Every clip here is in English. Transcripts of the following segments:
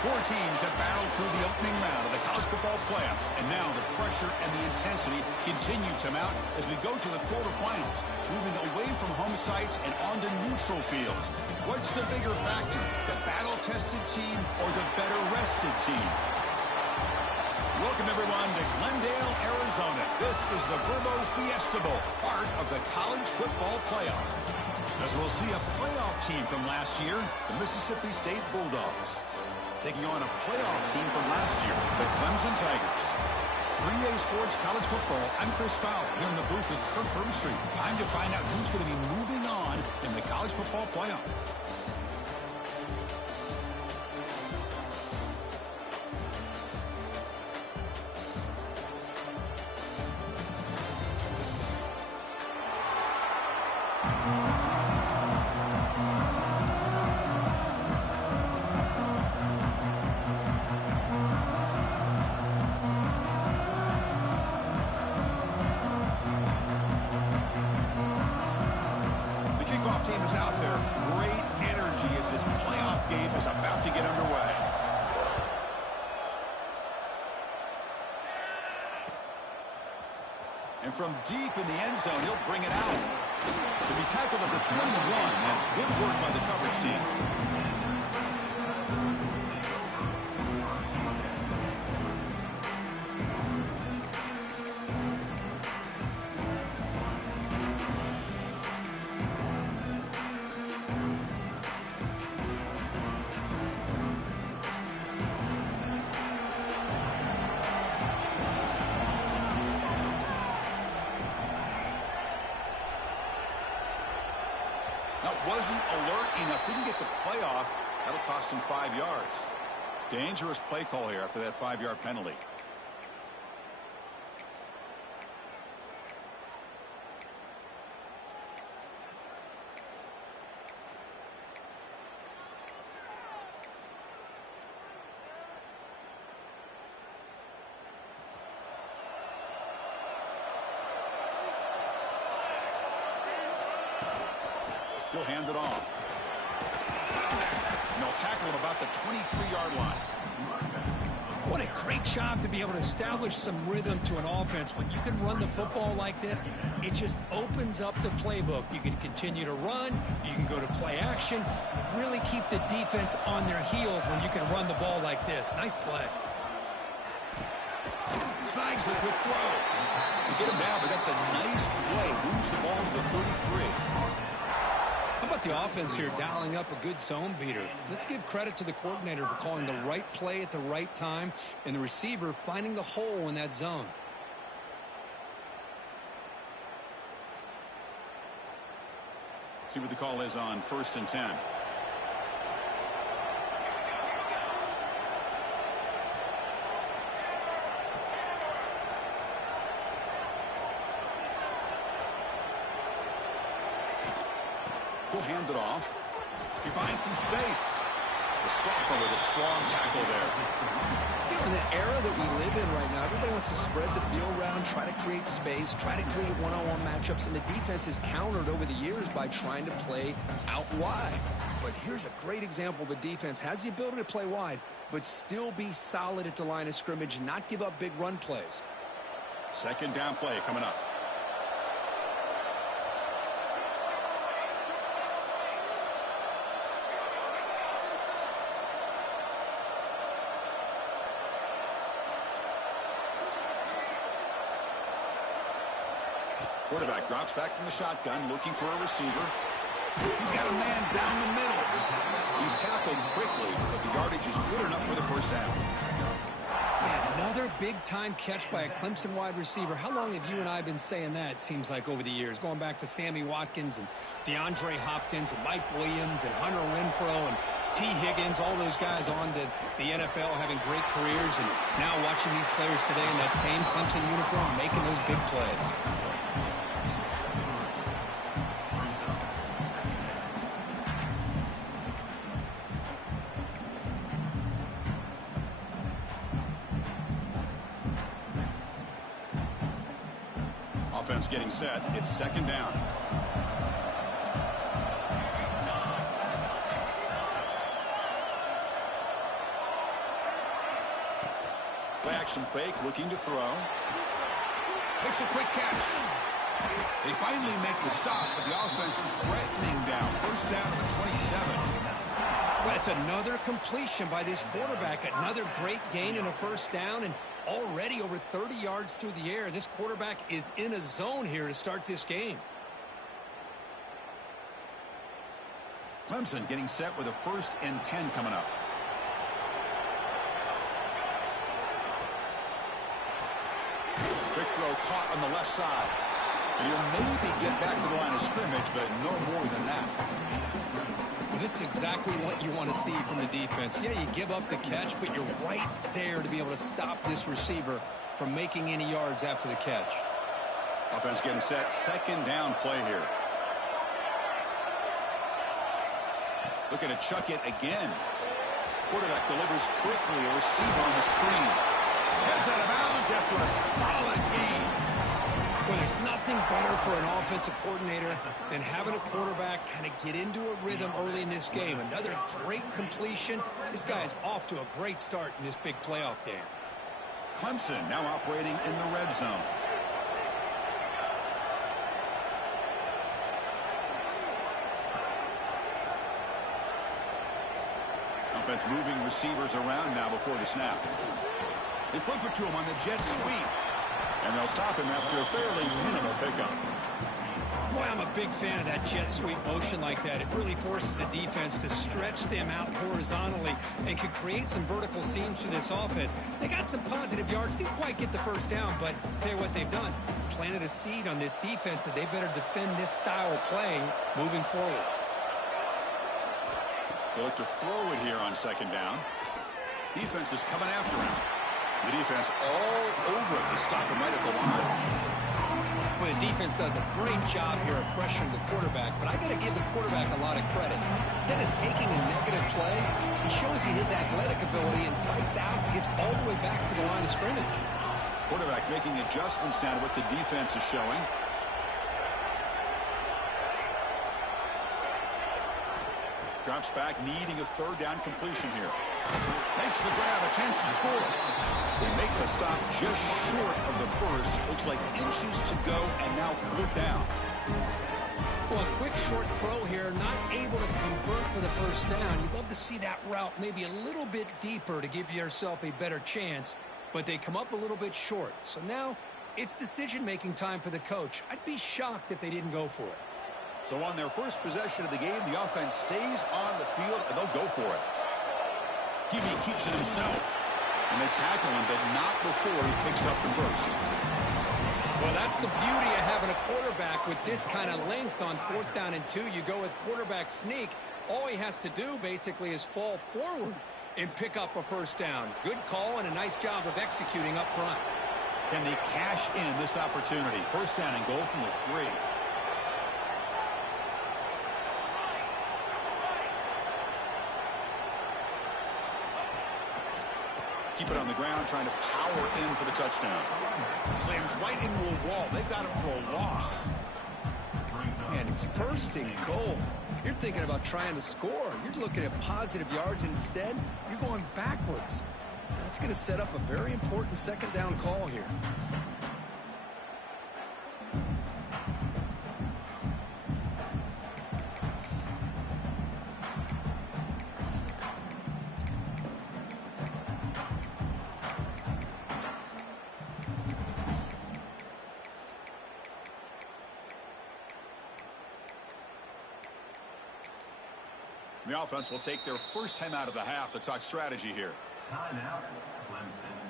Four teams have battled through the opening round of the college football playoff, and now the pressure and the intensity continue to mount as we go to the quarterfinals, moving away from home sites and onto neutral fields. What's the bigger factor, the battle-tested team or the better-rested team? Welcome, everyone, to Glendale, Arizona. This is the Verbo Fiesta Bowl, part of the college football playoff. As we'll see a playoff team from last year, the Mississippi State Bulldogs, taking on a playoff team from last year, the Clemson Tigers. 3A Sports College Football, I'm Chris Fowler, here in the booth with Kirk Herbstreit. Time to find out who's going to be moving on in the college football playoff. Team is out there. Great energy as this playoff game is about to get underway. And from deep in the end zone, he'll bring it out. To be tackled at the 21, that's good work by the coverage team. Wasn't alert enough, didn't get the playoff. That'll cost him 5 yards. Dangerous play call here after that 5-yard penalty. He'll hand it off. And they'll tackle him about the 23-yard line. What a great job to be able to establish some rhythm to an offense. When you can run the football like this, it just opens up the playbook. You can continue to run. You can go to play action. You really keep the defense on their heels when you can run the ball like this. Nice play. Snags it with throw. You get him down, but that's a nice play. Moves the ball to the 33. How about the offense here dialing up a good zone beater? Let's give credit to the coordinator for calling the right play at the right time and the receiver finding the hole in that zone. See what the call is on 1st and 10. He'll hand it off. He finds some space. The sophomore with a strong tackle there. You know, in the era that we live in right now, everybody wants to spread the field around, try to create space, try to create one-on-one matchups, and the defense is countered over the years by trying to play out wide. But here's a great example. The defense has the ability to play wide, but still be solid at the line of scrimmage, not give up big run plays. Second down play coming up. Quarterback drops back from the shotgun, looking for a receiver. He's got a man down the middle. He's tackled quickly, but the yardage is good enough for the first down. Yeah, another big-time catch by a Clemson wide receiver. How long have you and I been saying that, it seems like, over the years? Going back to Sammy Watkins and DeAndre Hopkins and Mike Williams and Hunter Renfrow and T. Higgins, all those guys on to the NFL having great careers, and now watching these players today in that same Clemson uniform making those big plays. Offense getting set. It's second down. play-action fake, looking to throw. Makes a quick catch. They finally make the stop, but the offense threatening down. First down at the 27. That's another completion by this quarterback. Another great gain and a first down, and already over 30 yards through the air. This quarterback is in a zone here to start this game. Clemson getting set with a 1st and 10 coming up. Quick throw caught on the left side. And he'll maybe get back to the line of scrimmage, but no more than that. Well, this is exactly what you want to see from the defense. Yeah, you give up the catch, but you're right there to be able to stop this receiver from making any yards after the catch. Offense getting set. 2nd down play here. Looking to chuck it again. Quarterback delivers quickly. A receiver on the screen. Heads out of bounds after a solid gain. Well, there's nothing better for an offensive coordinator than having a quarterback kind of get into a rhythm early in this game. Another great completion. This guy is off to a great start in this big playoff game. Clemson now operating in the red zone. Offense moving receivers around now before the snap. They flip it to him on the jet sweep. And they'll stop him after a fairly minimal pickup. Boy, I'm a big fan of that jet sweep motion like that. It really forces the defense to stretch them out horizontally and can create some vertical seams for this offense. They got some positive yards. Didn't quite get the first down, but tell you what they've done. Planted a seed on this defense that they better defend this style of play moving forward. They look to throw it here on 2nd down. Defense is coming after him. The defense all over it to stop him right at the line. Well, the defense does a great job here of pressuring the quarterback, but I got to give the quarterback a lot of credit. Instead of taking a negative play, he shows you his athletic ability and fights out and gets all the way back to the line of scrimmage. Quarterback making adjustments down to what the defense is showing. Drops back, needing a 3rd down completion here. Makes the grab, a chance to score. They make the stop just short of the first. Looks like inches to go, and now 4th down. Well, a quick short throw here, not able to convert for the first down. You'd love to see that route maybe a little bit deeper to give yourself a better chance, but they come up a little bit short. So now it's decision-making time for the coach. I'd be shocked if they didn't go for it. So on their first possession of the game, the offense stays on the field, and they'll go for it. Hebe keeps it himself. And they tackle him, but not before he picks up the first. Well, that's the beauty of having a quarterback with this kind of length on 4th down and 2. You go with quarterback sneak. All he has to do basically is fall forward and pick up a first down. Good call and a nice job of executing up front. Can they cash in this opportunity? 1st down and goal from the 3. Keep it on the ground, trying to power in for the touchdown. Slams right into a wall. They've got him for a loss. Man, it's 1st and goal. You're thinking about trying to score. You're looking at positive yards, and instead, you're going backwards. That's going to set up a very important 2nd down call here. The offense will take their first time out of the half to talk strategy here. Time out, Clemson.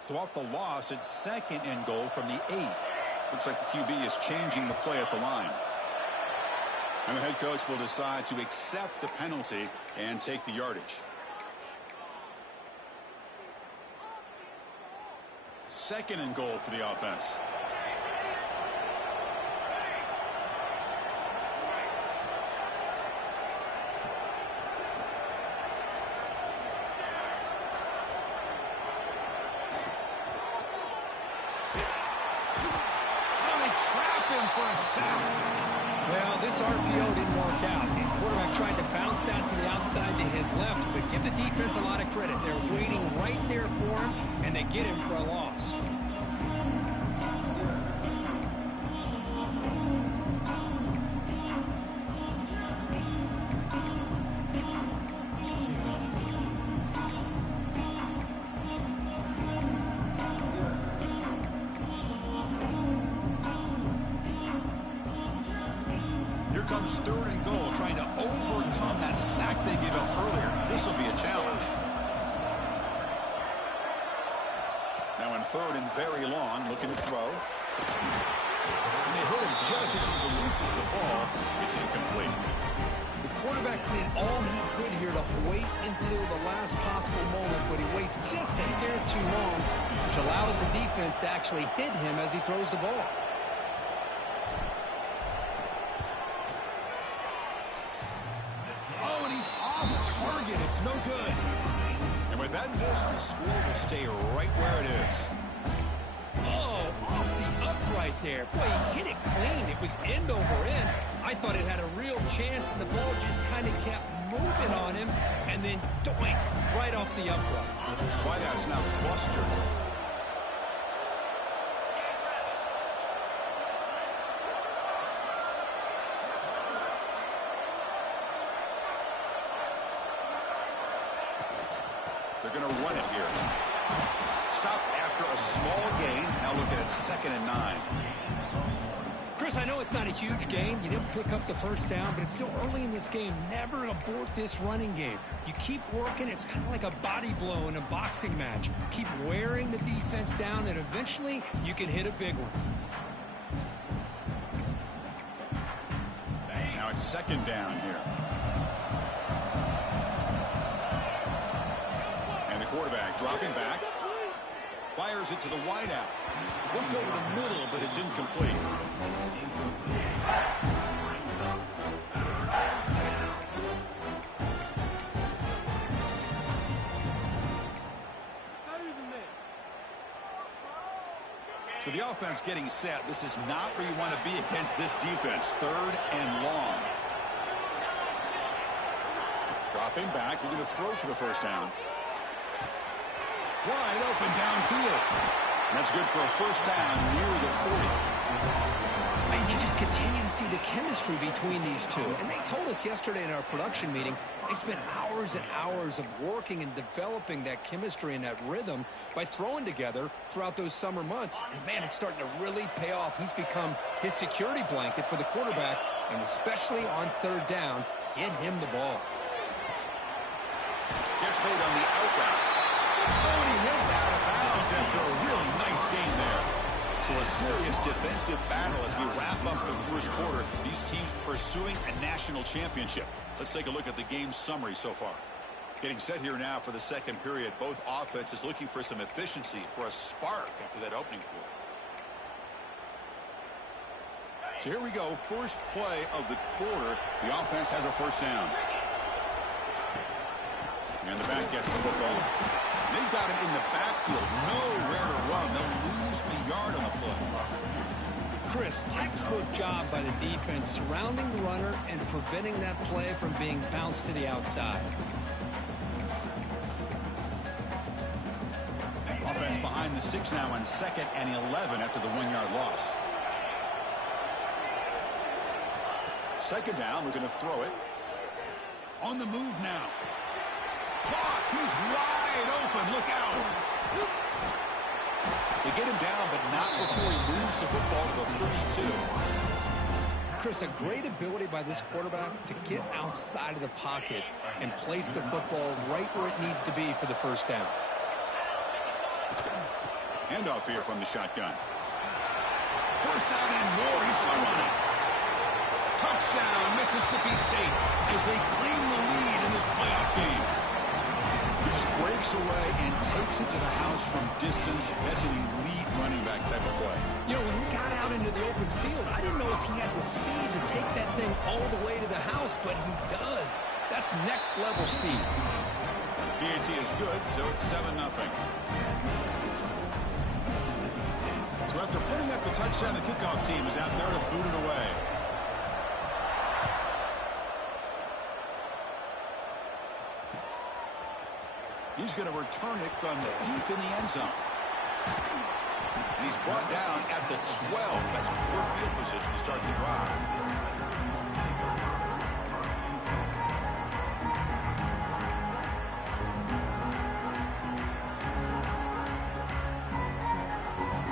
So off the loss, it's 2nd and goal from the 8. Looks like the QB is changing the play at the line. And the head coach will decide to accept the penalty and take the yardage. 2nd and goal for the offense. for a sack. Well, this RPO didn't work out. The quarterback tried to bounce that to the outside to his left, but give the defense a lot of credit. They're waiting right there for him, and they get him for a loss. Here comes 3rd and goal, trying to overcome that sack they gave up earlier. This will be a challenge. Now in 3rd and very long, looking to throw. And they hit him just as he releases the ball. It's incomplete. The quarterback did all he could here to wait until the last possible moment, but he waits just a hair too long, which allows the defense to actually hit him as he throws the ball. Oh, and he's off target. It's no good. And with that miss, the score will stay right where it is. Oh, off the upright there. Boy, he hit it clean. It was end over end. I thought it had a real chance, and the ball just kind of kept moving on him, and then doink, right off the upright. Whiteout's now clustered. They're going to run it here. Stop after a small gain. Now looking at 2nd and 9. Chris, I know it's not a huge gain. You didn't pick up the first down, but it's still early in this game. Never abort this running game. You keep working. It's kind of like a body blow in a boxing match. Keep wearing the defense down, and eventually you can hit a big one. Now it's 2nd down here. And the quarterback dropping back. Fires it to the wideout. Looked over the middle, but it's incomplete. So the offense getting set. This is not where you want to be against this defense. 3rd and long. Dropping back. Looking to throw for the first down. Wide open downfield. That's good for a first down near the 40. And you just continue to see the chemistry between these two. And they told us yesterday in our production meeting, they spent hours and hours of working and developing that chemistry and that rhythm by throwing together throughout those summer months. And, man, it's starting to really pay off. He's become his security blanket for the quarterback, and especially on 3rd down, get him the ball. Gets made on the out route. Oh, and he heads out of bounds after a really nice game there. So a serious defensive battle as we wrap up the first quarter. These teams pursuing a national championship. Let's take a look at the game summary so far. Getting set here now for the second period. Both offenses looking for some efficiency, for a spark after that opening quarter. So here we go. First play of the quarter. The offense has a first down. And the back gets the football. They've got him in the backfield. Nowhere to run. They'll lose a yard on the play. Chris, textbook job by the defense surrounding the runner and preventing that play from being bounced to the outside. Offense behind the 6 now on 2nd and 11 after the 1-yard loss. 2nd down. We're going to throw it. On the move now. Caught. He's wide open. Look out. They get him down, but not before he moves the football to the 32. Chris, a great ability by this quarterback to get outside of the pocket and place the football right where it needs to be for the first down. Handoff here from the shotgun. First down and more. He's still running. Touchdown, Mississippi State, as they claim the lead in this playoff game. He just breaks away and takes it to the house from distance. That's an elite running back type of play. You know, when he got out into the open field, I didn't know if he had the speed to take that thing all the way to the house, but he does. That's next level speed. PAT is good, so it's 7-0. So after putting up a touchdown. The kickoff team is out there to boot it away. He's going to return it from deep in the end zone. And he's brought down at the 12. That's poor field position to start the drive.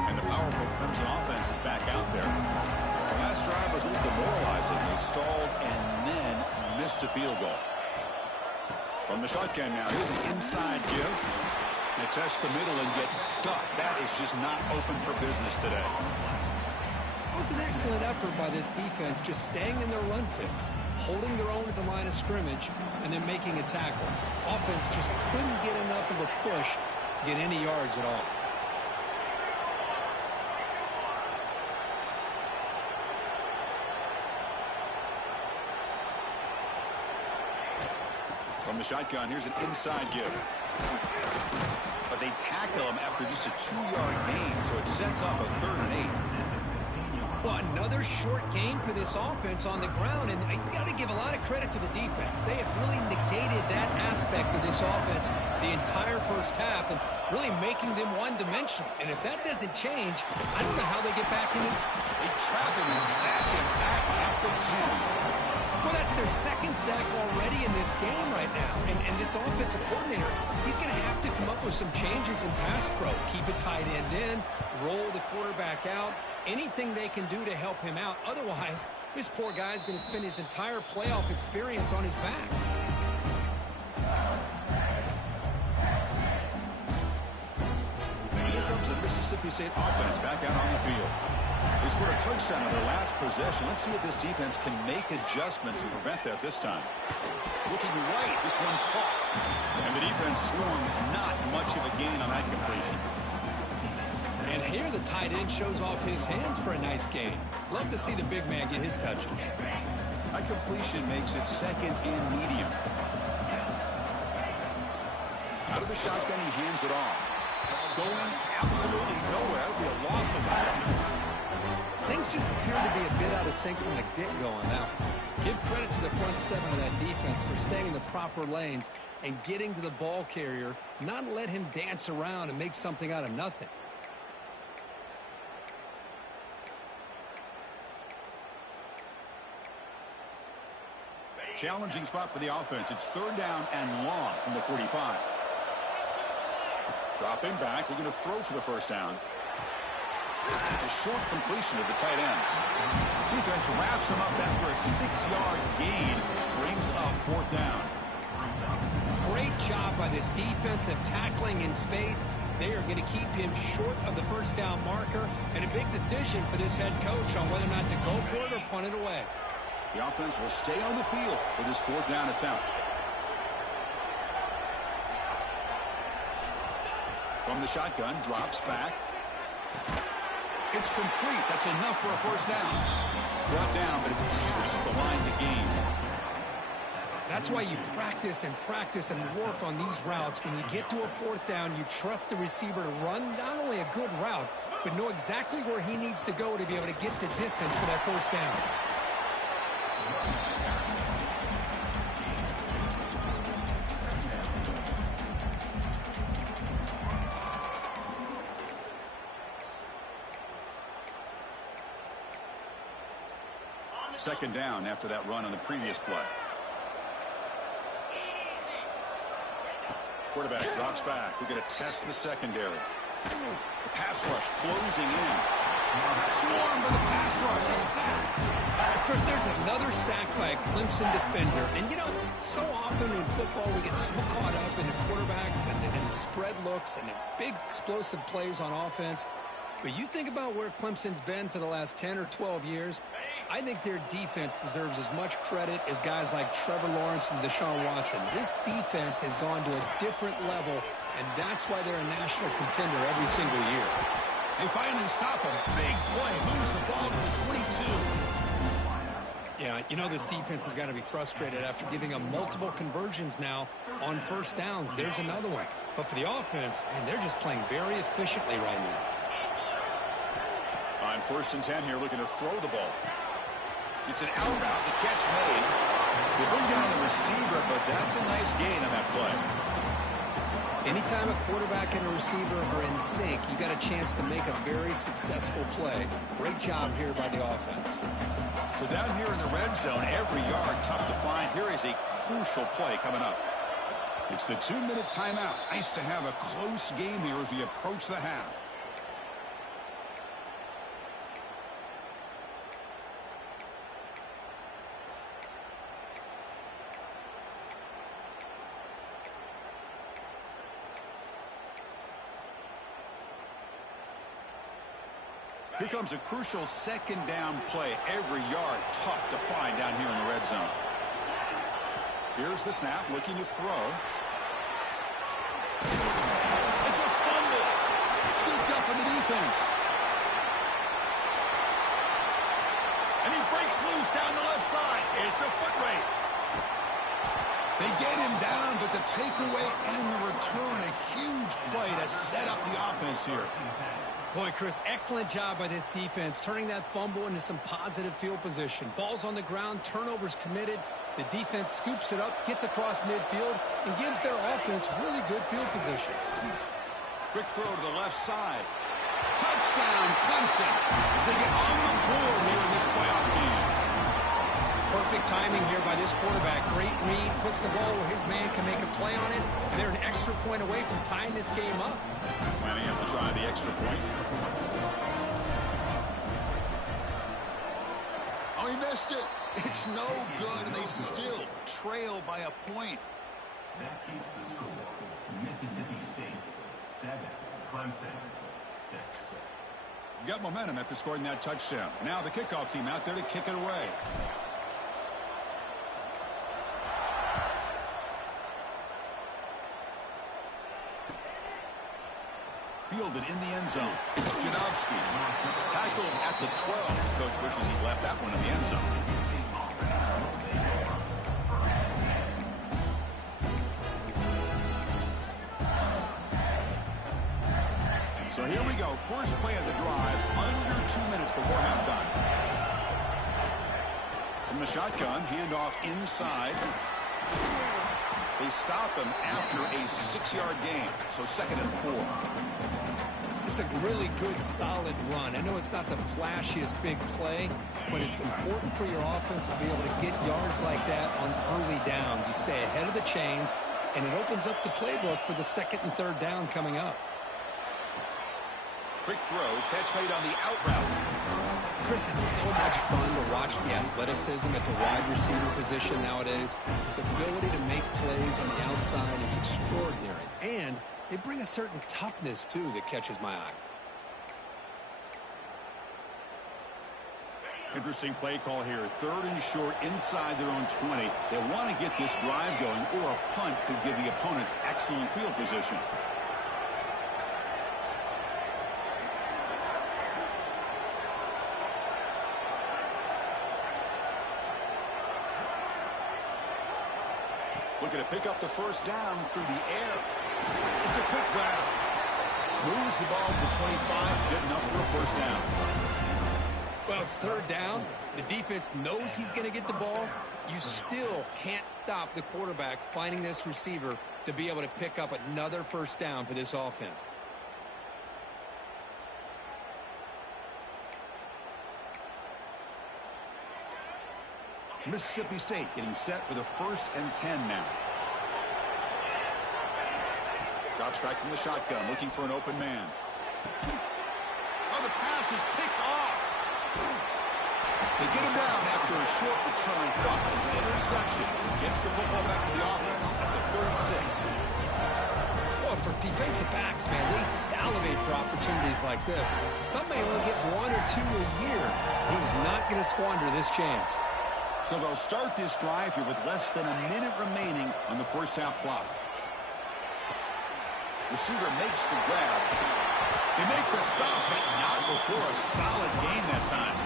And the powerful Clemson offense is back out there. The last drive was a little demoralizing. They stalled and then missed a field goal. From the shotgun now, here's an inside give. They test the middle and get stuck. That is just not open for business today. It was an excellent effort by this defense, just staying in their run fits, holding their own at the line of scrimmage, and then making a tackle. Offense just couldn't get enough of a push to get any yards at all. From the shotgun, here's an inside give. But they tackle him after just a 2-yard gain, so it sets up a 3rd and 8. Well, another short gain for this offense on the ground, and you got to give a lot of credit to the defense. They have really negated that aspect of this offense the entire first half and really making them one-dimensional. And if that doesn't change, I don't know how they get back in it. They trap him and sack him back at the 10. Well, that's their second sack already in this game right now. And this offensive coordinator, he's going to have to come up with some changes in pass pro. Keep a tight end in, roll the quarterback out, anything they can do to help him out. Otherwise, this poor guy's going to spend his entire playoff experience on his back. Here comes the Mississippi State offense back out on the field. They scored a touchdown on their last possession. Let's see if this defense can make adjustments and prevent that this time. Looking right, this one caught. And the defense swarms, not much of a gain on that completion. And here the tight end shows off his hands for a nice gain. Love to see the big man get his touches. That completion makes it 2nd and medium. Out of the shotgun, he hands it off. Going absolutely nowhere. That would be a loss of ball. Things just appear to be a bit out of sync from the get-go on that one. Give credit to the front 7 of that defense for staying in the proper lanes and getting to the ball carrier, not let him dance around and make something out of nothing. Challenging spot for the offense. It's 3rd down and long from the 45. Dropping back. We're going to throw for the first down. A short completion of the tight end. Defense wraps him up after a 6-yard gain. Brings up 4th down. Great job by this defensive tackling in space. They are going to keep him short of the first down marker, and a big decision for this head coach on whether or not to go for it or punt it away. The offense will stay on the field for this 4th down attempt. From the shotgun, drops back. It's complete. That's enough for a first down. Brought down, but it's past the line to gain. That's why you practice and work on these routes. When you get to a 4th down, you trust the receiver to run not only a good route, but know exactly where he needs to go to be able to get the distance for that first down. Second down after that run on the previous play. Quarterback drops back. We're going to test the secondary. The pass rush closing in. Swarmed by the pass rush. A sack. Chris, there's another sack by a Clemson defender. And, you know, so often in football we get so caught up in the quarterbacks and the spread looks and the big explosive plays on offense. But you think about where Clemson's been for the last 10 or 12 years, I think their defense deserves as much credit as guys like Trevor Lawrence and Deshaun Watson. This defense has gone to a different level, and that's why they're a national contender every single year. They finally stop him. Big play. Moves the ball to the 22. Yeah, you know this defense has got to be frustrated after giving them multiple conversions now on first downs. There's another one. But for the offense, man, they're just playing very efficiently right now. On 1st and 10 here, looking to throw the ball. It's an out route. The catch made. They bring down the receiver, but that's a nice gain on that play. Anytime a quarterback and a receiver are in sync, you got a chance to make a very successful play. Great job here by the offense. So down here in the red zone, every yard tough to find. Here is a crucial play coming up. It's the 2-minute timeout. Nice to have a close game here as we approach the half. Here comes a crucial 2nd down play. Every yard tough to find down here in the red zone. Here's the snap, looking to throw. It's a fumble. Scooped up in the defense. And he breaks loose down the left side. It's a foot race. They get him down, but the takeaway and the return, a huge play to set up the offense here. Boy, Chris, excellent job by this defense, turning that fumble into some positive field position. Ball's on the ground, turnovers committed. The defense scoops it up, gets across midfield, and gives their offense really good field position. Quick throw to the left side. Touchdown, Clemson, as they get on the board here in this playoff game. Perfect timing here by this quarterback. Great read, puts the ball where his man can make a play on it, and they're an extra point away from tying this game up. Planning have to try the extra point. Oh, he missed it. It's no good, and they still trail by a point. That keeps the score. Mississippi State 7, Clemson 6. Got momentum after scoring that touchdown. Now the kickoff team out there to kick it away. Fielded in the end zone. It's Janowski. Tackled at the 12. The coach wishes he left that one in the end zone. So here we go. First play of the drive. Under 2 minutes before halftime. From the shotgun, handoff inside. They stop him after a 6-yard gain. So 2nd and 4. It's a really good, solid run. I know it's not the flashiest big play, but it's important for your offense to be able to get yards like that on early downs. You stay ahead of the chains, and it opens up the playbook for the 2nd and 3rd down coming up. Quick throw, catch made on the out route. Chris, it's so much fun to watch the athleticism at the wide receiver position nowadays. The ability to make plays on the outside is extraordinary, and they bring a certain toughness, too, that catches my eye. Interesting play call here. 3rd and short inside their own 20. They want to get this drive going, or a punt could give the opponents excellent field position. Looking to pick up the 1st down through the air. It's a quick grab. Moves the ball to 25. Good enough for a 1st down. Well, it's 3rd down. The defense knows he's going to get the ball. You still can't stop the quarterback finding this receiver to be able to pick up another 1st down for this offense. Mississippi State getting set for the 1st and 10 now. Drops back from the shotgun, looking for an open man. Oh, the pass is picked off. They get him down after a short return, but an interception gets the football back to the offense at the 36. Well, for defensive backs, man, they salivate for opportunities like this. Some may only get 1 or 2 a year. He was not going to squander this chance. So they'll start this drive here with less than a minute remaining on the 1st half clock. Receiver makes the grab. They make the stop, but not before a solid gain that time.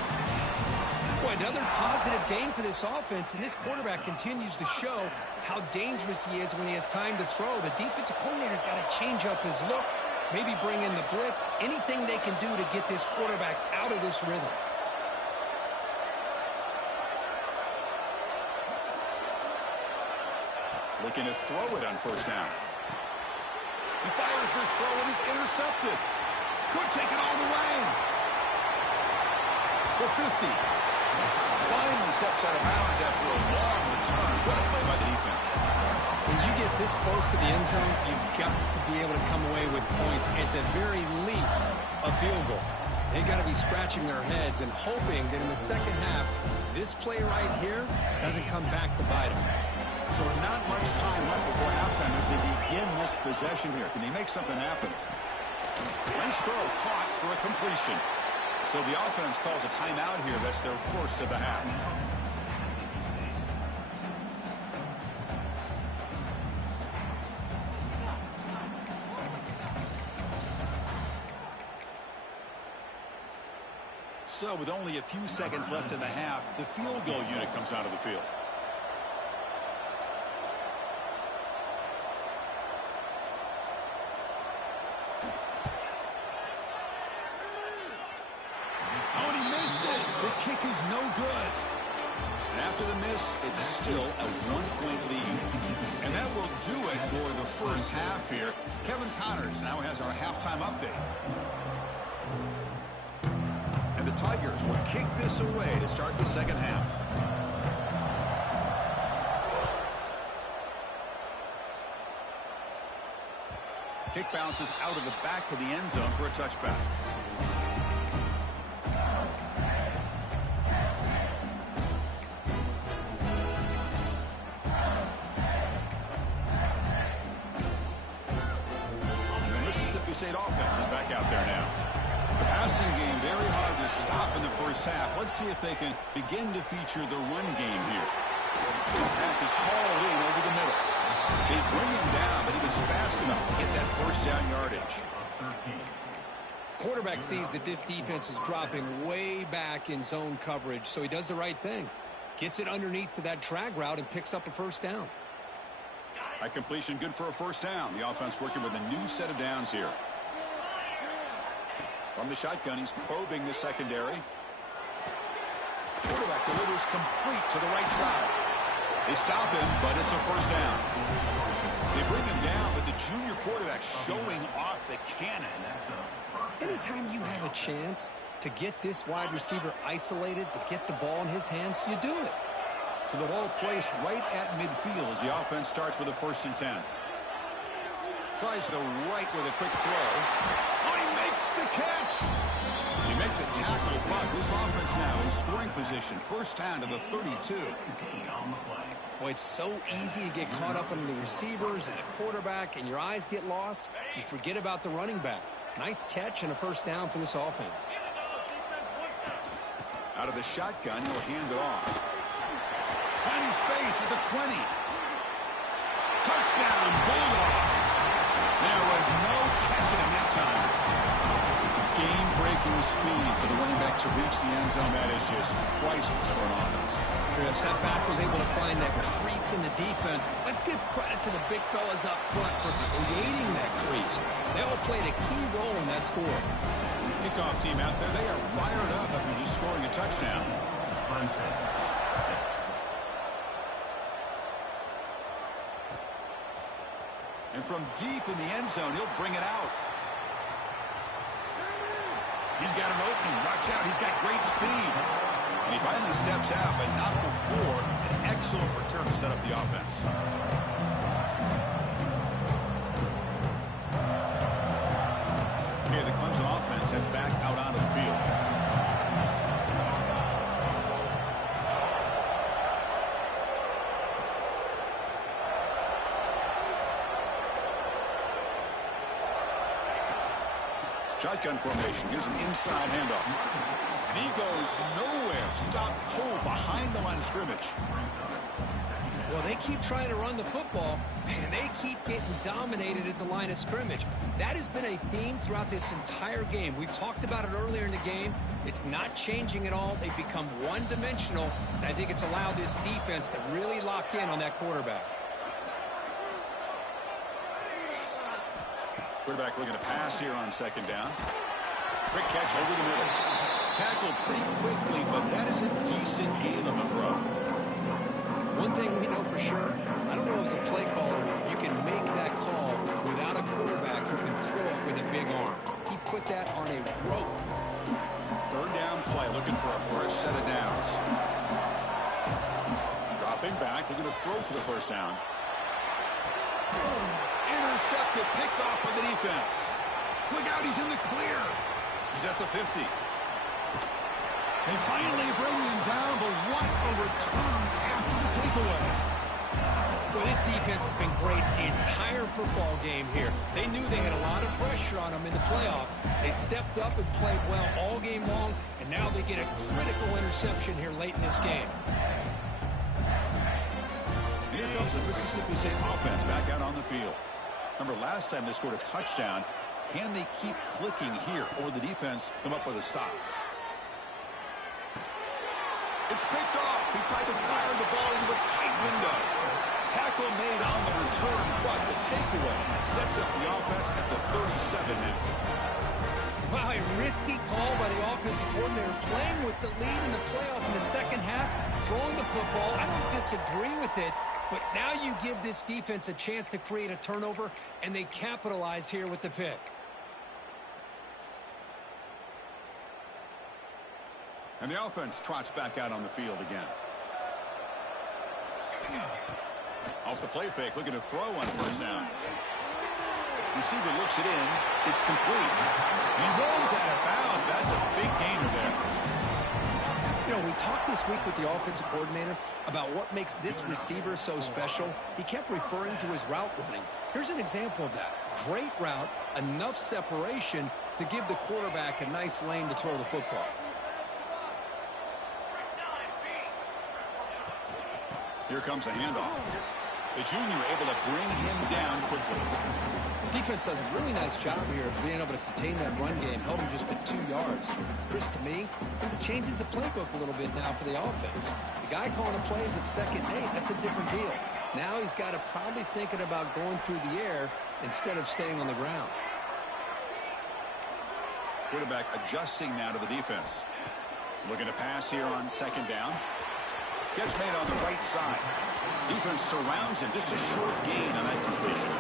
Boy, another positive game for this offense, and this quarterback continues to show how dangerous he is when he has time to throw. The defensive coordinator's got to change up his looks, maybe bring in the blitz, anything they can do to get this quarterback out of this rhythm. Looking to throw it on first down. He fires this throw and is intercepted. Could take it all the way. The 50. Finally steps out of bounds after a long return. What a play by the defense. When you get this close to the end zone, you've got to be able to come away with points, at the very least, a field goal. They got to be scratching their heads and hoping that in the second half, this play right here doesn't come back to bite them. So not much time left before halftime as they begin this possession here. Can they make something happen? Nice throw caught for a completion. So the offense calls a timeout here. That's their first of the half. So with only a few seconds left in the half, the field goal unit comes out of the field. Kick is no good. And after the miss, it's still a 1-point lead. And that will do it for the first half here. Kevin Connors now has our halftime update. And the Tigers will kick this away to start the second half. Kick bounces out of the back of the end zone for a touchback. State offense is back out there now. The passing game very hard to stop in the first half. Let's see if they can begin to feature the run game here. The pass is hauled in over the middle. They bring him down, but he was fast enough to get that first down yardage. Quarterback sees that this defense is dropping way back in zone coverage, so he does the right thing. Gets it underneath to that drag route and picks up a first down. That completion good for a first down. The offense working with a new set of downs here. From the shotgun, he's probing the secondary. Quarterback delivers complete to the right side. They stop him, but it's a first down. They bring him down, but the junior quarterback showing off the cannon. Anytime you have a chance to get this wide receiver isolated, to get the ball in his hands, you do it. So the ball placed right at midfield as the offense starts with a 1st and 10. Tries the right with a quick throw. Oh, he makes the catch. They make the tackle, but this offense now in scoring position. First down to the 32. Boy, it's so easy to get caught up in the receivers and the quarterback, and your eyes get lost. You forget about the running back. Nice catch and a first down for this offense. Out of the shotgun, he'll hand it off. Plenty space at the 20. Touchdown, Bulldogs. There was no catching him that time. Game-breaking speed for the running back to reach the end zone. That is just priceless for an offense. Chris, that back was able to find that crease in the defense. Let's give credit to the big fellas up front for creating that crease. They all played a key role in that score. Kickoff team out there, they are fired up after just scoring a touchdown. And from deep in the end zone, he'll bring it out. He's got an opening. Watch out. He's got great speed. And he finally steps out, but not before an excellent return to set up the offense. Okay, the Clemson offense heads back out onto the field. Shotgun formation. Here's an inside handoff. And he goes nowhere. Stopped cold behind the line of scrimmage. Well, they keep trying to run the football, and they keep getting dominated at the line of scrimmage. That has been a theme throughout this entire game. We've talked about it earlier in the game. It's not changing at all. They've become one-dimensional, and I think it's allowed this defense to really lock in on that quarterback. Quarterback looking to pass here on second down. Quick catch over the middle. Tackled pretty quickly, but that is a decent gain on the throw. One thing we know for sure, I don't know as a play caller, you can make that call without a quarterback who can throw it with a big arm. He put that on a rope. Third down play, looking for a fresh set of downs. Dropping back, looking to throw for the first down. Intercepted, picked off by the defense. Look out, he's in the clear. He's at the 50. They finally bring him down, but what a return after the takeaway. Well, this defense has been great the entire football game here. They knew they had a lot of pressure on them in the playoff. They stepped up and played well all game long, and now they get a critical interception here late in this game. Here comes the Mississippi State offense back out on the field. Remember, last time they scored a touchdown. Can they keep clicking here, or the defense come up with a stop? It's picked off. He tried to fire the ball into a tight window. Tackle made on the return, but the takeaway sets up the offense at the 37 now. Wow, a risky call by the offensive coordinator, playing with the lead in the playoff in the second half, throwing the football. I don't disagree with it, but now you give this defense a chance to create a turnover, and they capitalize here with the pick. And the offense trots back out on the field again. Off the play fake, looking to throw on first down. Receiver looks it in. It's complete. He runs out of bounds. That's a big gainer there. You know, we talked this week with the offensive coordinator about what makes this receiver so special. He kept referring to his route running. Here's an example of that. Great route, enough separation to give the quarterback a nice lane to throw the football. Here comes a handoff. The junior able to bring him down quickly. Defense does a really nice job here of being able to contain that run game, held him just to 2 yards. Chris, to me, this changes the playbook a little bit now for the offense. The guy calling the plays at 2nd and 8, that's a different deal. Now he's got to probably thinking about going through the air instead of staying on the ground. Quarterback adjusting now to the defense. Looking to pass here on second down. Catch made on the right side. Defense surrounds him. Just a short gain on that completion.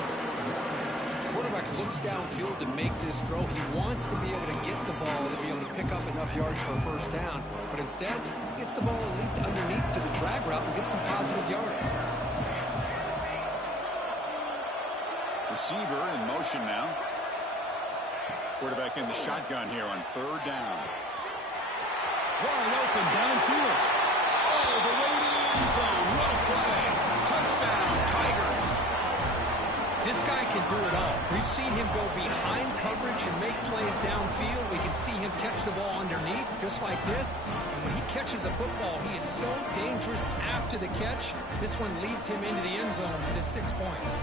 Quarterback looks downfield to make this throw. He wants to be able to get the ball to be able to pick up enough yards for a first down. But instead, he gets the ball at least underneath to the drag route and gets some positive yards. Receiver in motion now. Quarterback in the shotgun here on third down. Wide open downfield. Oh, the way to the end zone. What a play. Touchdown, Tigers. This guy can do it all. We've seen him go behind coverage and make plays downfield. We can see him catch the ball underneath, just like this. And when he catches the football, he is so dangerous after the catch. This one leads him into the end zone for the 6 points.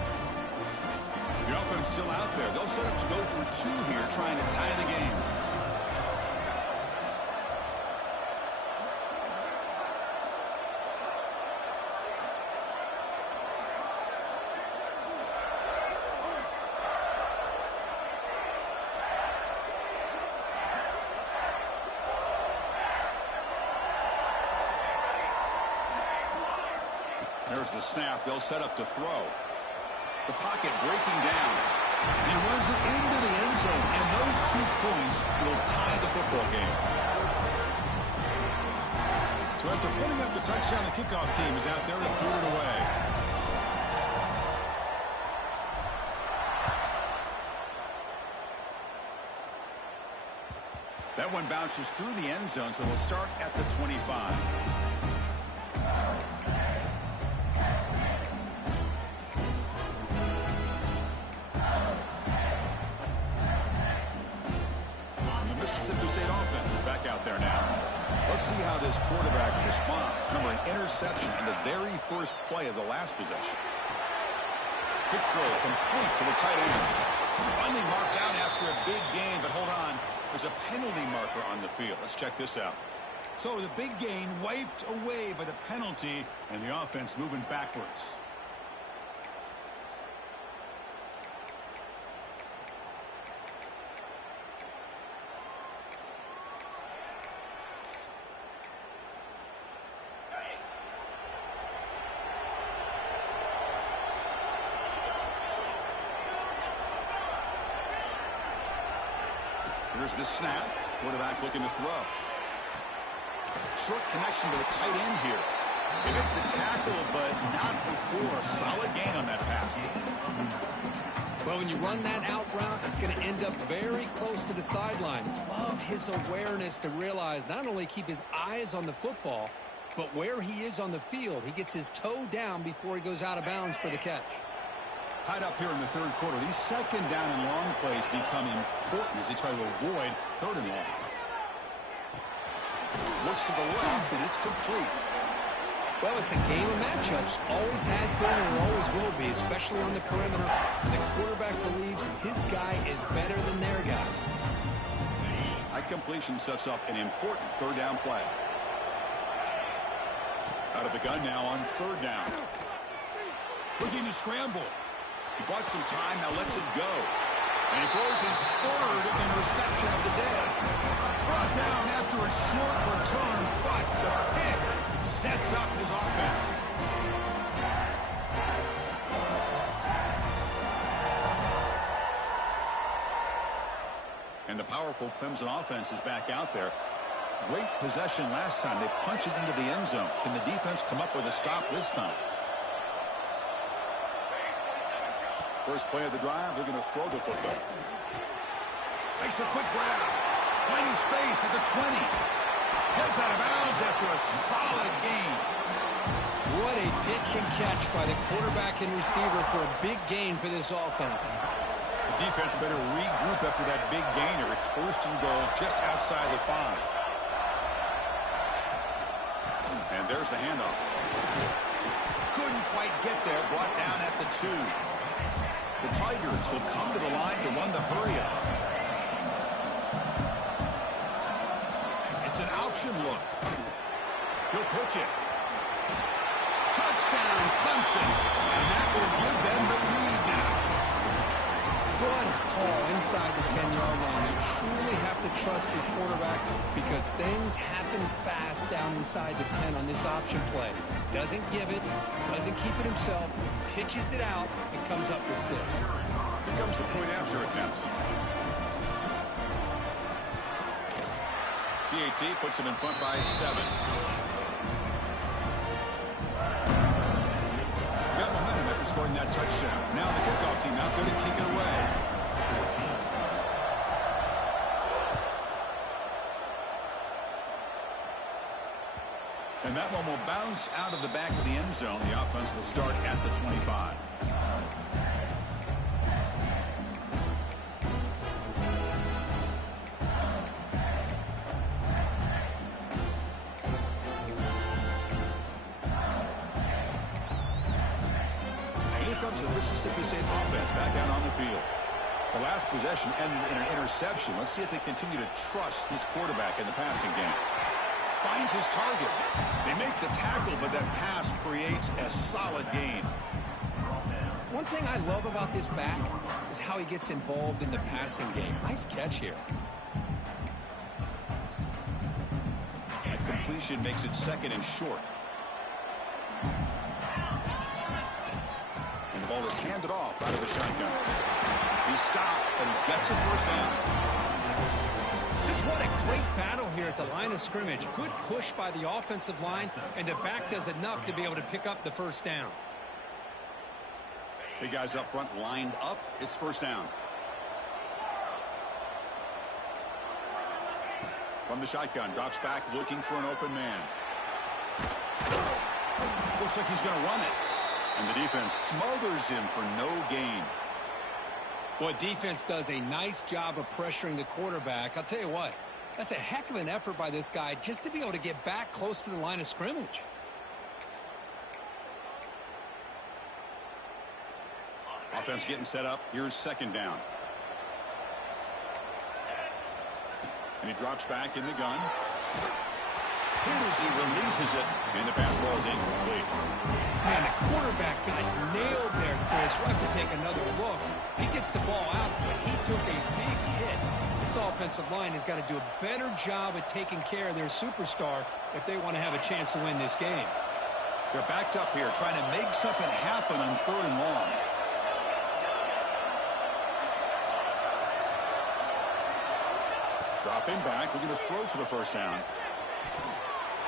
The offense still out there. They'll set up to go for 2 here, trying to tie the game. There's the snap. They'll set up to throw. The pocket breaking down. He runs it into the end zone, and those 2 points will tie the football game. So after putting up the touchdown, the kickoff team is out there to put it away. That one bounces through the end zone, so they'll start at the 25. Let's see how this quarterback responds. Remember, an interception in the very first play of the last possession. Quick throw, complete to the tight end. Finally marked out after a big gain, but hold on. There's a penalty marker on the field. Let's check this out. So the big gain wiped away by the penalty, and the offense moving backwards. Here's the snap. Quarterback looking to throw. Short connection to the tight end here. They make the tackle, but not before a solid gain on that pass. Well, when you run that out route, it's going to end up very close to the sideline. Love his awareness to realize not only keep his eyes on the football, but where he is on the field. He gets his toe down before he goes out of bounds for the catch. Tied up here in the third quarter. These second down and long plays become important as they try to avoid third and long. Looks to the left, and it's complete. Well, it's a game of matchups. Always has been and always will be, especially on the perimeter. And the quarterback believes his guy is better than their guy. High completion sets up an important third down play. Out of the gun now on third down. Looking to scramble. He bought some time, now lets it go. And he throws his third interception of the day. Brought down after a short return, but the pick sets up his offense. And the powerful Clemson offense is back out there. Great possession last time. They punched it into the end zone. Can the defense come up with a stop this time? First play of the drive, they're going to throw the football. Makes a quick grab. Finding space at the 20. Heads out of bounds after a solid gain. What a pitch and catch by the quarterback and receiver for a big gain for this offense. The defense better regroup after that big gainer. It's first and goal just outside the 5. And there's the handoff. Couldn't quite get there. Brought down at the 2. The Tigers will come to the line to run the hurry-up. It's an option look. He'll pitch it. Touchdown, Clemson. And that will give them the lead now. What a call inside the 10-yard line. You truly have to trust your quarterback because things happen fast down inside the 10 on this option play. Doesn't give it, doesn't keep it himself, pitches it out, and comes up with 6. Here comes the point after attempt. PAT puts him in front by 7. Got momentum after scoring that touchdown. Now the kickoff team out there to kick it away. And that one will bounce out of the back of the end zone. The offense will start at the 25. The Mississippi State offense back out on the field. The last possession ended in an interception. Let's see if they continue to trust this quarterback in the passing game. Finds his target. They make the tackle, but that pass creates a solid gain. One thing I love about this back is how he gets involved in the passing game. Nice catch here. That completion makes it second and short. The ball is handed off out of the shotgun. He stopped, but he gets a first down. Just what a great battle here at the line of scrimmage. Good push by the offensive line, and the back does enough to be able to pick up the first down. The guys up front lined up. It's first down. From the shotgun, drops back looking for an open man. Looks like he's going to run it. And the defense smothers him for no gain. Boy, defense does a nice job of pressuring the quarterback. I'll tell you what, that's a heck of an effort by this guy just to be able to get back close to the line of scrimmage. Offense getting set up. Here's second down. And he drops back in the gun. Hit as he releases it, and the pass ball is incomplete. Man, the quarterback got nailed there, Chris. We'll have to take another look. He gets the ball out, but he took a big hit. This offensive line has got to do a better job of taking care of their superstar if they want to have a chance to win this game. They're backed up here, trying to make something happen on third and long. Dropping back, looking to throw for the first down.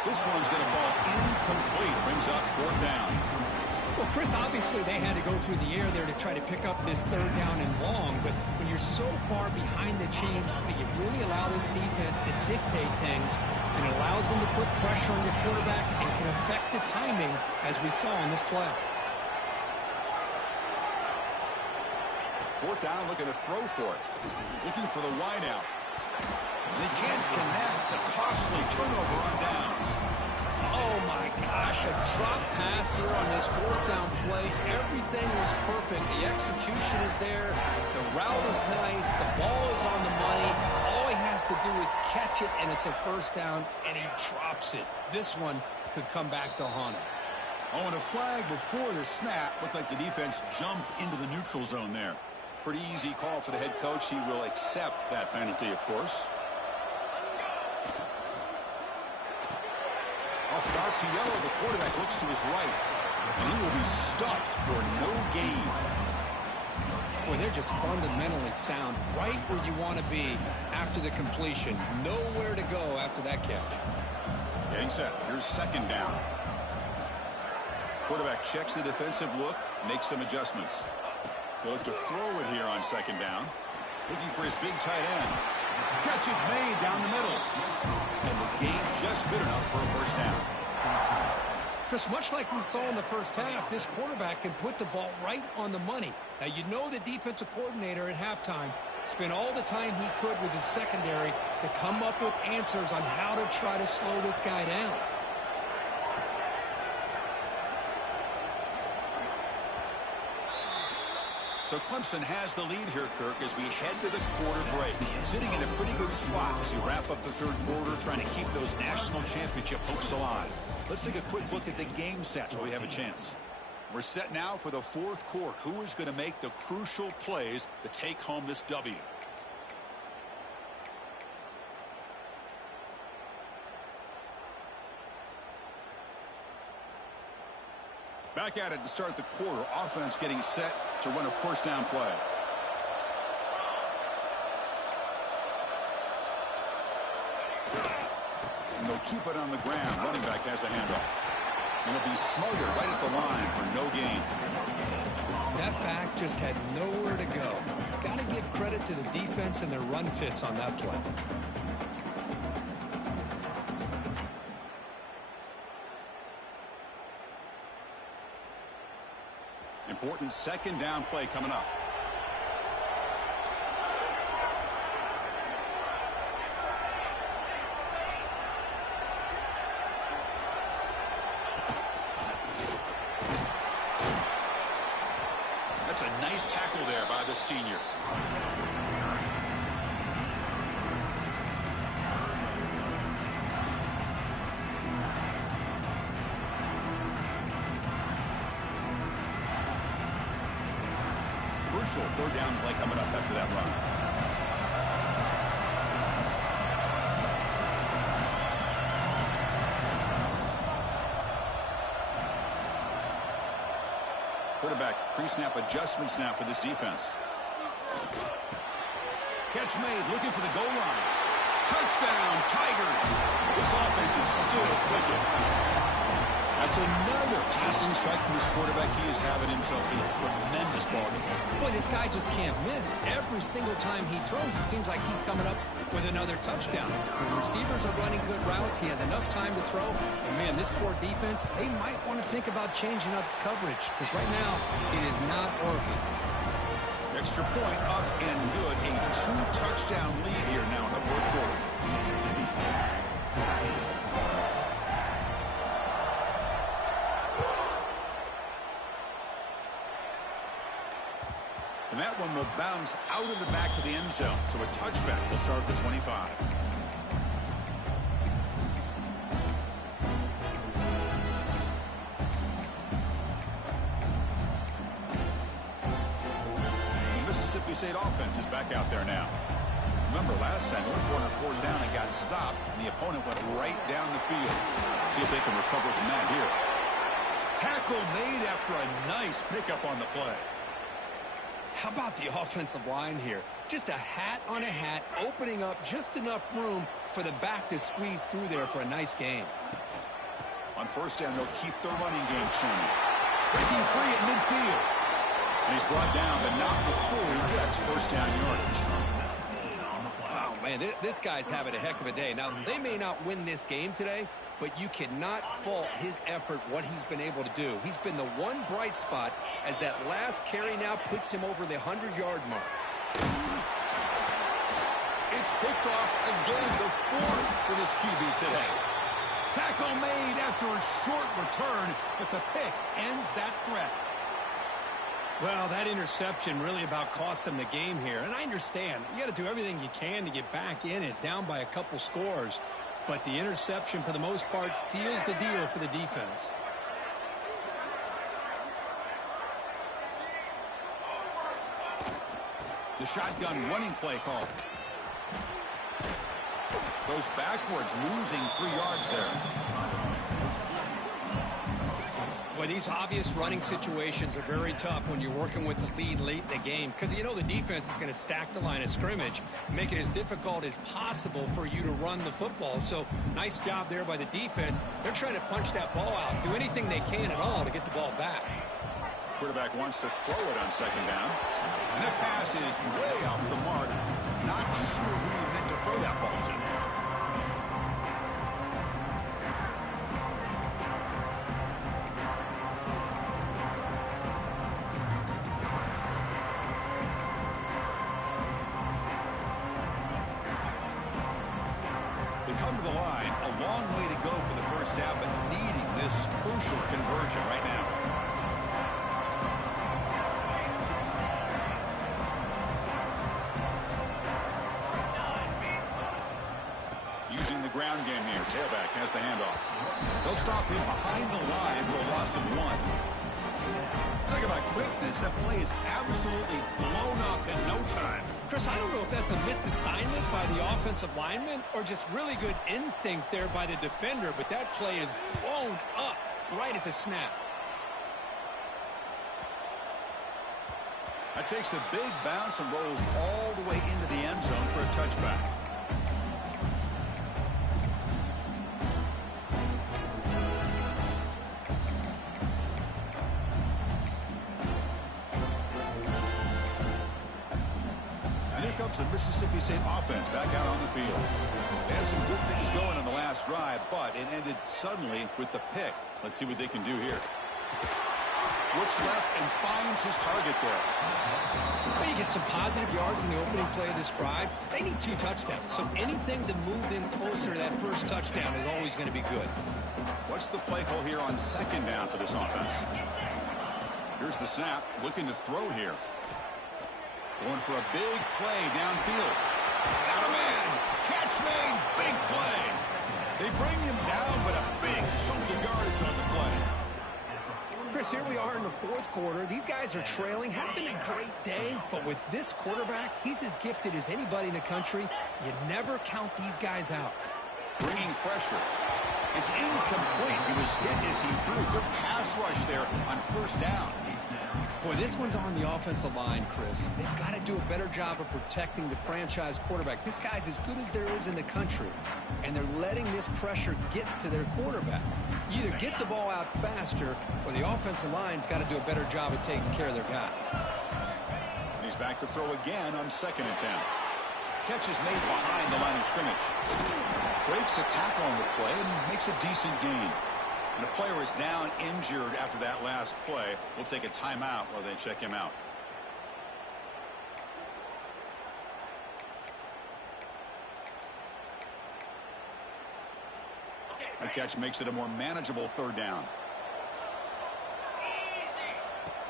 This one's going to fall incomplete. Brings up fourth down. Well, Chris, obviously they had to go through the air there to try to pick up this third down and long, but when you're so far behind the chains, you really allow this defense to dictate things, and it allows them to put pressure on your quarterback and can affect the timing, as we saw in this play. Fourth down, looking to throw for it. Looking for the wide out. They can't connect. A costly turnover on downs. Oh, my gosh, a drop pass here on this fourth down play. Everything was perfect. The execution is there. The route is nice. The ball is on the money. All he has to do is catch it, and it's a first down, and he drops it. This one could come back to haunt him. Oh, and a flag before the snap. Looked like the defense jumped into the neutral zone there. Pretty easy call for the head coach. He will accept that penalty, of course. Off the RPO, the quarterback looks to his right, and he will be stuffed for no gain. Boy, they're just fundamentally sound, right where you want to be after the completion. Nowhere to go after that catch. Getting set. Here's second down. Quarterback checks the defensive look, makes some adjustments. He'll look to throw it here on second down. Looking for his big tight end. Catch is made down the middle. And the gain just good enough for a first down. Chris, much like we saw in the first half, this quarterback can put the ball right on the money. Now, you know the defensive coordinator at halftime spent all the time he could with his secondary to come up with answers on how to try to slow this guy down. So Clemson has the lead here, Kirk, as we head to the quarter break. Sitting in a pretty good spot as we wrap up the third quarter, trying to keep those national championship hopes alive. Let's take a quick look at the game sets while we have a chance. We're set now for the fourth quarter. Who is going to make the crucial plays to take home this W? Back at it to start the quarter. Offense getting set to run a first down play. And they'll keep it on the ground. Running back has the handoff. And it'll be smothered right at the line for no gain. That back just had nowhere to go. Got to give credit to the defense and their run fits on that play. Important second down play coming up. That's a nice tackle there by the senior. Crucial third down play coming up after that run. Quarterback pre-snap adjustments now for this defense. Catch made, looking for the goal line. Touchdown, Tigers! This offense is still clicking. That's another passing strike from this quarterback. He is having himself a tremendous ball game. Boy, this guy just can't miss. Every single time he throws, it seems like he's coming up with another touchdown. The receivers are running good routes. He has enough time to throw. And, man, this poor defense, they might want to think about changing up coverage because right now it is not working. Extra point up and good. A 2-touchdown lead here now in the fourth quarter. And that one will bounce out of the back of the end zone. So a touchback will start at the 25. The Mississippi State offense is back out there now. Remember, last time, they were on fourth down and got stopped, and the opponent went right down the field. See if they can recover from that here. Tackle made after a nice pickup on the play. How about the offensive line here? Just a hat on a hat, opening up just enough room for the back to squeeze through there for a nice gain. On first down, they'll keep their running game turning. Breaking free at midfield. And he's brought down, but not before he gets first down yardage. Wow, man, this guy's having a heck of a day. Now, they may not win this game today, but you cannot fault his effort, what he's been able to do. He's been the one bright spot as that last carry now puts him over the 100-yard mark. It's picked off again, the fourth for this QB today. Tackle made after a short return, but the pick ends that threat. Well, that interception really about cost him the game here. And I understand. You got to do everything you can to get back in it, down by a couple scores. But the interception, for the most part, seals the deal for the defense. The shotgun running play call. Goes backwards, losing 3 yards there. Boy, these obvious running situations are very tough when you're working with the lead late in the game because you know the defense is going to stack the line of scrimmage, make it as difficult as possible for you to run the football. So nice job there by the defense. They're trying to punch that ball out, do anything they can at all to get the ball back. Quarterback wants to throw it on second down. And that pass is way off the mark. Not sure who he meant to throw that ball to. They come to the line, a long way to go for the first down, but needing this crucial conversion right now. Using the ground game here, tailback has the handoff. They'll stop him behind the line for a loss of 1. Talk about quickness, that play is absolutely blown up in no time. Chris, I don't know if that's a misassignment by the offensive lineman or just really good instincts there by the defender, but that play is blown up right at the snap. That takes a big bounce and rolls all the way into the end zone for a touchback. The Mississippi State offense back out on the field. They had some good things going on the last drive, but it ended suddenly with the pick. Let's see what they can do here. Looks left and finds his target there. Well, you get some positive yards in the opening play of this drive. They need 2 touchdowns, so anything to move them closer to that first touchdown is always going to be good. What's the play call here on second down for this offense? Here's the snap, looking to throw here. Going for a big play downfield. Got a man. Catch made. Big play. They bring him down, but a big chunk of yardage on the play. Chris, here we are in the fourth quarter. These guys are trailing. Had been a great day, but with this quarterback, he's as gifted as anybody in the country. You never count these guys out. Bringing pressure. It's incomplete. He was hit as he threw. Good pass rush there on first down. Boy, this one's on the offensive line, Chris. They've got to do a better job of protecting the franchise quarterback. This guy's as good as there is in the country, and they're letting this pressure get to their quarterback. You either get the ball out faster, or the offensive line's got to do a better job of taking care of their guy. And he's back to throw again on 2nd and 10. Catch is made behind the line of scrimmage. Breaks a tackle on the play and makes a decent gain. And the player is down injured after that last play. We'll take a timeout while they check him out. The catch makes it a more manageable 3rd down.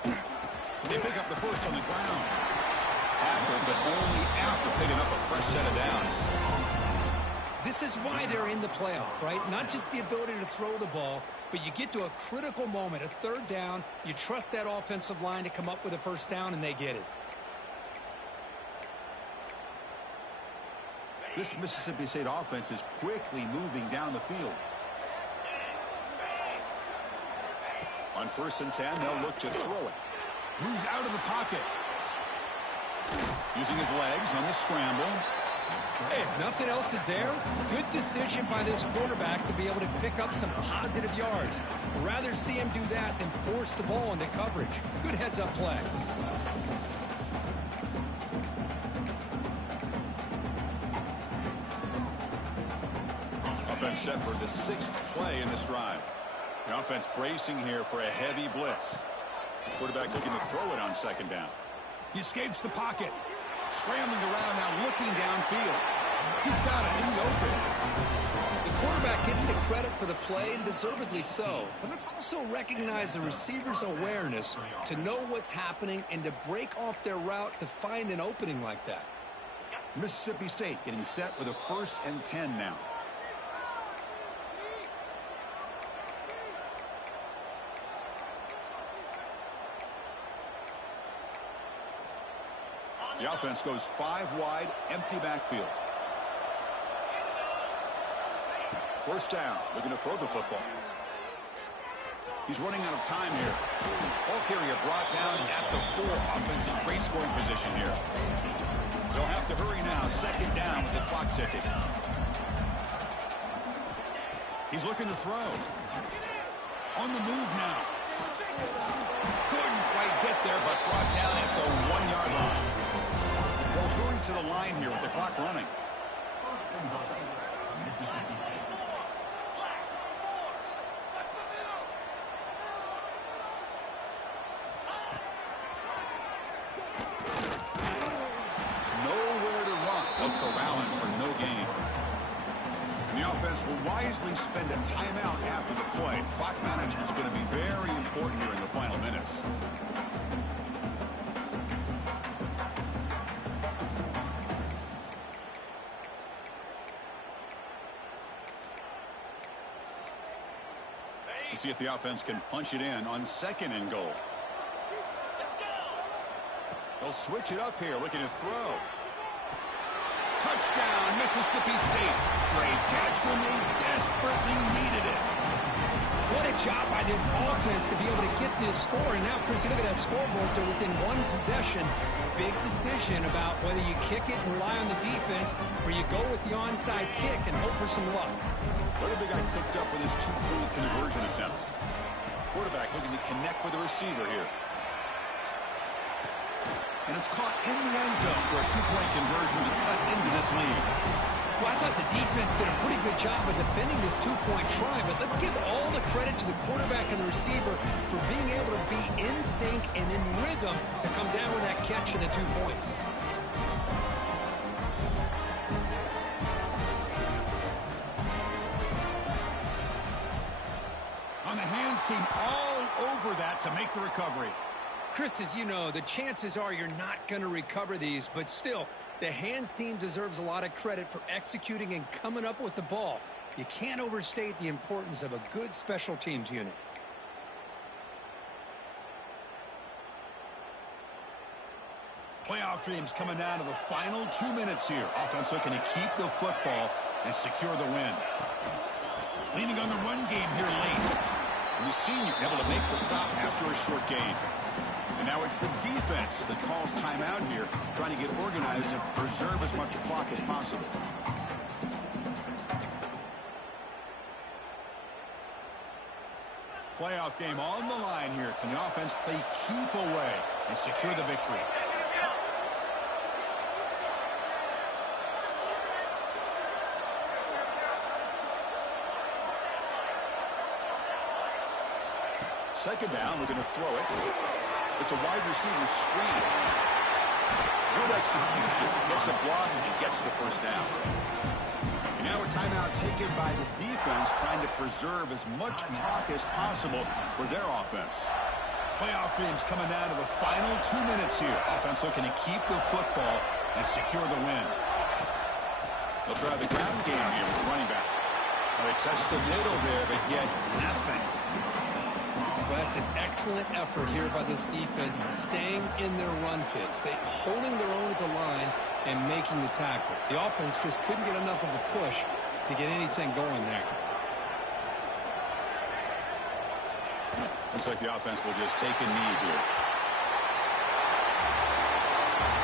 They pick up the first on the ground. Tackled, but only after picking up a fresh set of downs. This is why they're in the playoff, right? Not just the ability to throw the ball, but you get to a critical moment, a 3rd down. You trust that offensive line to come up with a first down, and they get it. This Mississippi State offense is quickly moving down the field. On 1st and 10, they'll look to throw it. Moves out of the pocket. Using his legs on the scramble. Hey, if nothing else is there, good decision by this quarterback to be able to pick up some positive yards. I'd rather see him do that than force the ball into coverage. Good heads-up play. Offense set for the 6th play in this drive. The offense bracing here for a heavy blitz. Quarterback looking to throw it on 2nd down. He escapes the pocket. Scrambling around now, looking downfield. He's got it in the open. The quarterback gets the credit for the play, and deservedly so. But let's also recognize the receiver's awareness to know what's happening and to break off their route to find an opening like that. Mississippi State getting set with a 1st and 10 now. The offense goes 5 wide, empty backfield. 1st down, looking to throw the football. He's running out of time here. Ball carrier brought down at the 4. Offense in great scoring position here. They'll have to hurry now. 2nd down with the clock ticking. He's looking to throw. On the move now. Couldn't quite get there, but brought down at the 1-yard line. They'll hurry to the line here with the clock running. Nowhere to run. They'll corral him for no gain. And the offense will wisely spend a timeout after the play. Clock management is going to be very important here in the final minutes. See if the offense can punch it in on 2nd and goal. They'll switch it up here, looking to throw. Touchdown, Mississippi State. Great catch when they desperately needed it. What a job by this offense to be able to get this score. And now, Chris, you look at that scoreboard. They're within 1 possession. Big decision about whether you kick it and rely on the defense or you go with the onside kick and hope for some luck. What have they got cooked up for this 2-point conversion attempt? Quarterback looking to connect with the receiver here. And it's caught in the end zone for a 2-point conversion to cut into this lead. Well, I thought the defense did a pretty good job of defending this 2-point try, but let's give all the credit to the quarterback and the receiver for being able to be in sync and in rhythm to come down with that catch and the 2 points. On the hands team all over that to make the recovery. Chris, as you know, the chances are you're not going to recover these, but still, the hands team deserves a lot of credit for executing and coming up with the ball. You can't overstate the importance of a good special teams unit. Playoff dreams coming down to the final 2 minutes here. Offense looking to keep the football and secure the win. Leaning on the run game here late. And the senior able to make the stop after a short gain. And now it's the defense that calls timeout here, trying to get organized and preserve as much clock as possible. Playoff game on the line here. Can the offense play keep away and secure the victory? Second down, looking to throw it. It's a wide receiver screen. Good execution. Gets a block and gets the 1st down. And now a timeout taken by the defense, trying to preserve as much clock as possible for their offense. Playoff dreams coming down to the final 2 minutes here. Offense looking to keep the football and secure the win. They'll try the ground game here with the running back. They test the middle there, but yet nothing. Well, that's an excellent effort here by this defense, staying in their run fit, holding their own at the line and making the tackle. The offense just couldn't get enough of a push to get anything going there. Looks like the offense will just take a knee here.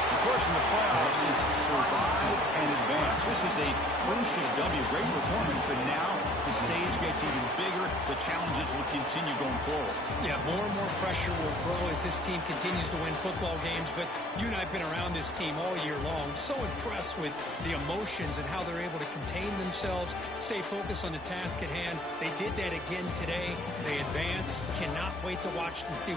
The push in the playoffs is survive and advance. This is a crucial W. Great performance, but now the stage gets even bigger. The challenges will continue going forward. Yeah, more and more pressure will grow as this team continues to win football games, but you and I have been around this team all year long. So impressed with the emotions and how they're able to contain themselves, stay focused on the task at hand. They did that again today. They advance. Cannot wait to watch and see